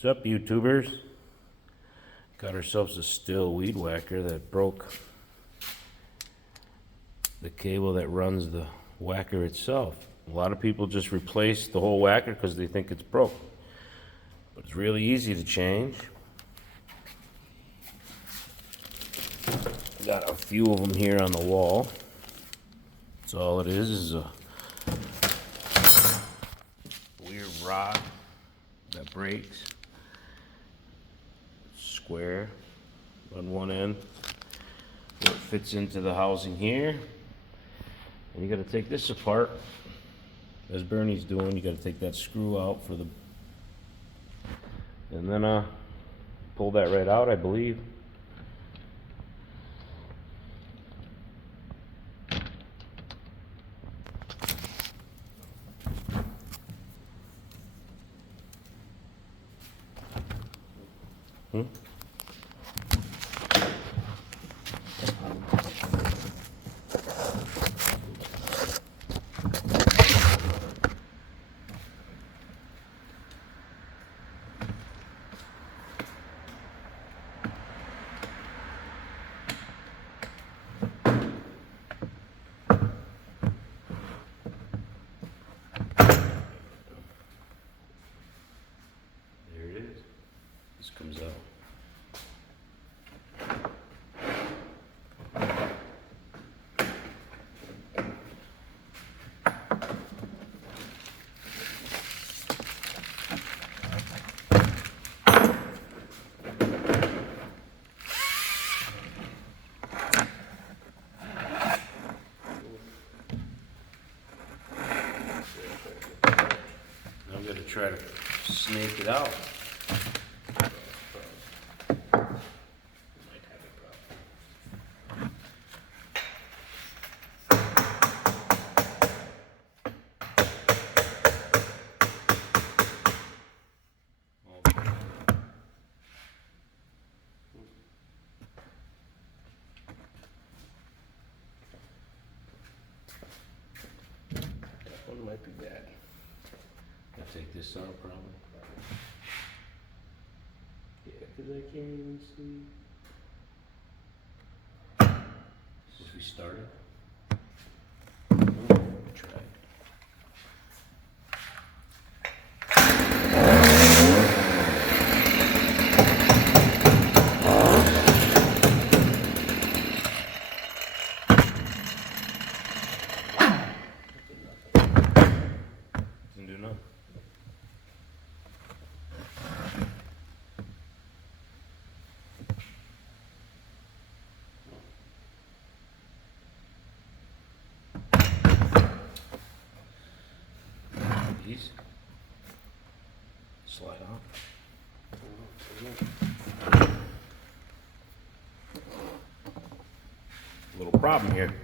What's up, YouTubers? Got ourselves a stihl weed whacker that broke the cable that runs the whacker itself. A lot of people just replace the whole whacker because they think it's broke. But it's really easy to change. Got a few of them here on the wall. That's all it is a weird rod that breaks. Square on one end where it fits into the housing here, and you got to take this apart as Bernie's doing. You got to take that screw out for the, and then pull that right out, I believe. There it is. This comes out. I'm gonna try to snake it out. One might be bad. I'll take this out probably. Yeah, because I can't even see. If we started. Try. Didn't do nothing. These slide out. Little problem here.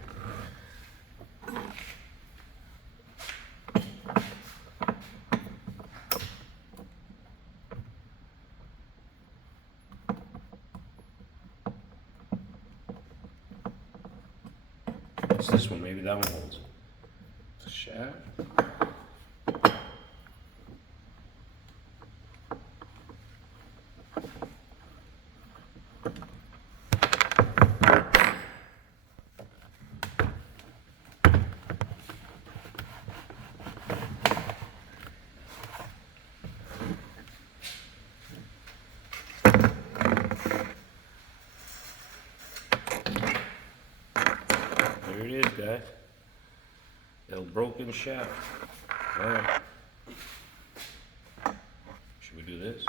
It's this one, maybe that one holds. It's a shaft. There it is, guys. A broken shaft. All right. Should we do this?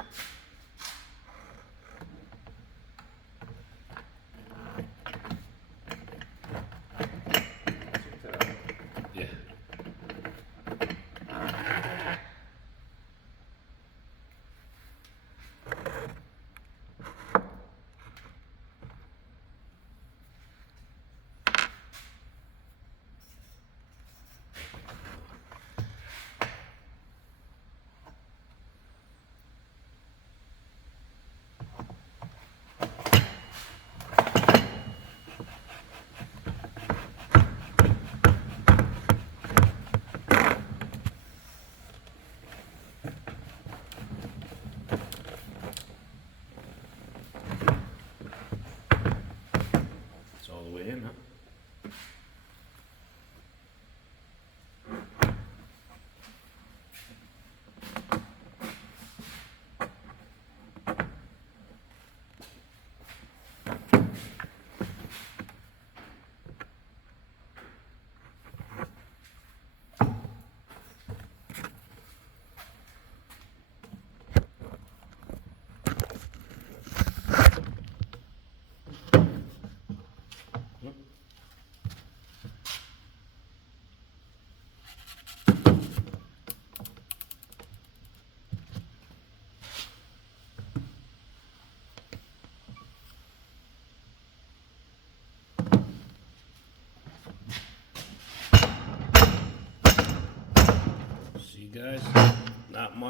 Yeah.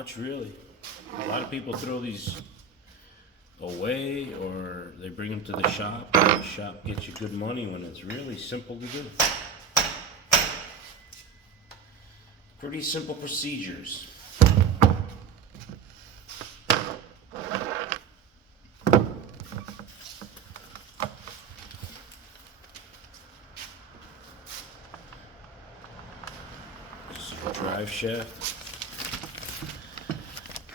much really. A lot of people throw these away or they bring them to the shop. The shop gets you good money when it's really simple to do. Pretty simple procedures. This is a drive shaft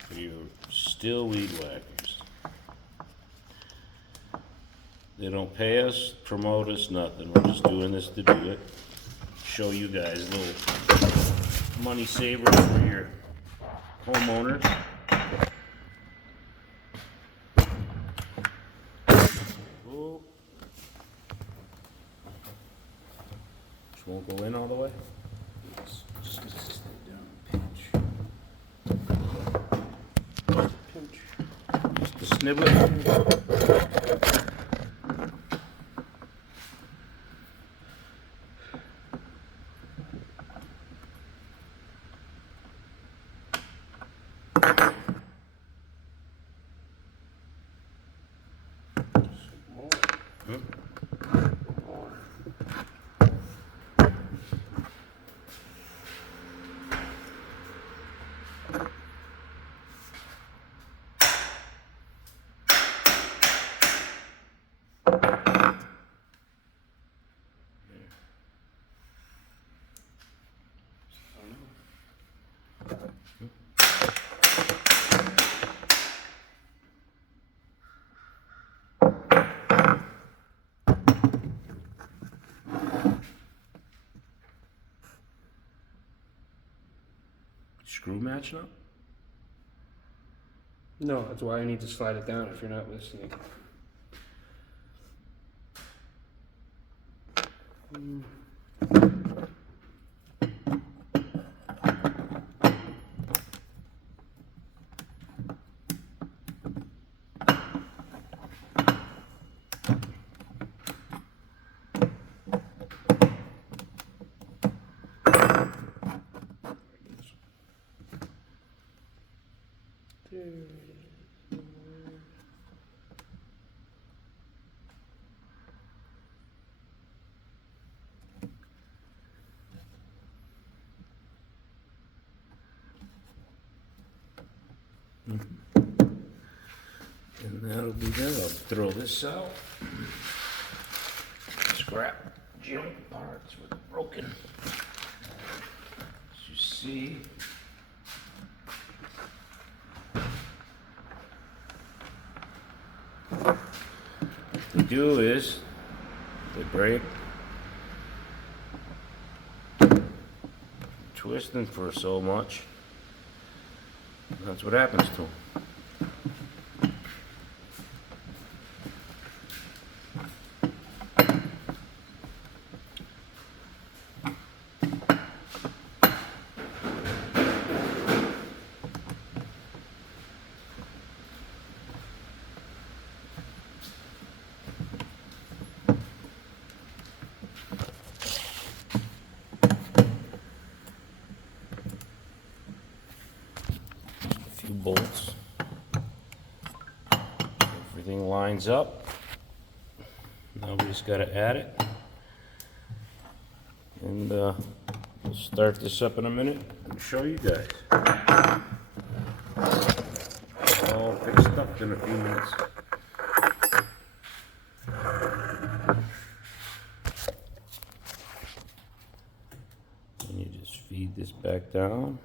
for your stihl weed whackers. They don't pay us, promote us, nothing. We're just doing this to do it. Show you guys a little money saver for your homeowners. Oh. Just won't go in all the way. Just stay down. Pinch. Pinch. Just to snibble it. Screw matching up? No, that's why I need to slide it down if you're not listening. And that'll be that. I'll throw this out. Scrap junk parts with broken. As you see. What they do is they break, twisting for so much. That's what happens to them. Bolts. Everything lines up. Now we just got to add it. And we'll start this up in a minute and show you guys. All fixed up in a few minutes. And you just feed this back down.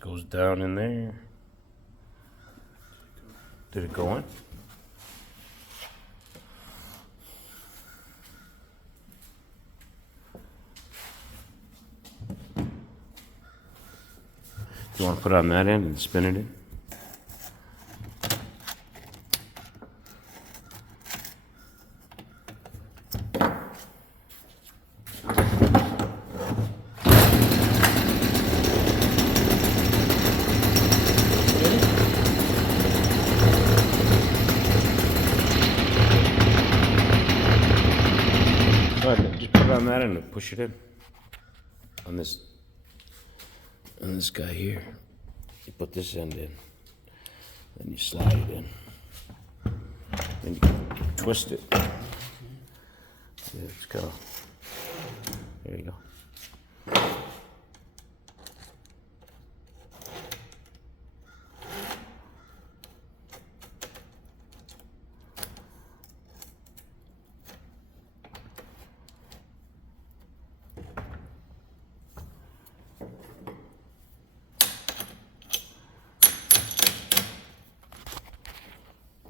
Goes down in there. Did it go in? Do you want to put it on that end and spin it in? on that and push it in. On this guy here. You put this end in. Then you slide it in. Then you twist it. Yeah, it's kind of. There you go.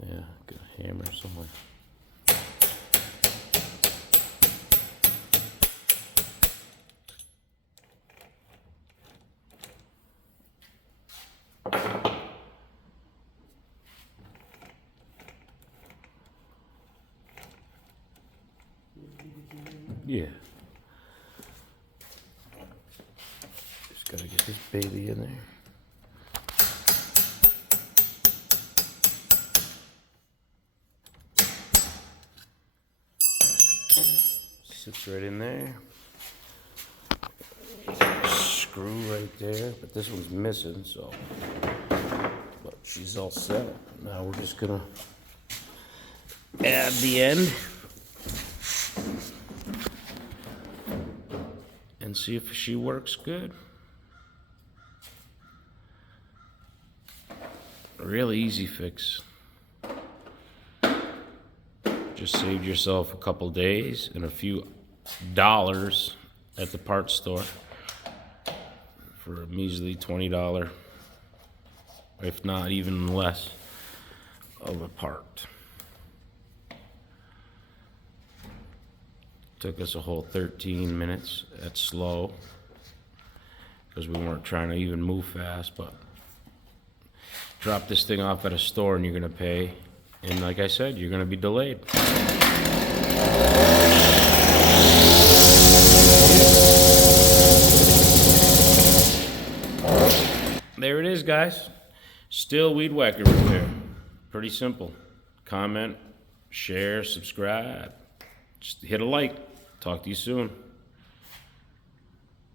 Yeah, got a hammer somewhere. Yeah. Just gotta get this baby in there. Sits right in there. Screw right there, but this one's missing, so. But she's all set. Now we're just gonna add the end and see if she works good. Real easy fix. Just saved yourself a couple days and a few dollars at the parts store for a measly $20, if not even less, of a part. Took us a whole 13 minutes at slow because we weren't trying to even move fast, but drop this thing off at a store and you're gonna pay. And like I said, you're gonna be delayed. There it is, guys. Stihl weed whacker repair. Pretty simple. Comment, share, subscribe. Just hit a like. Talk to you soon.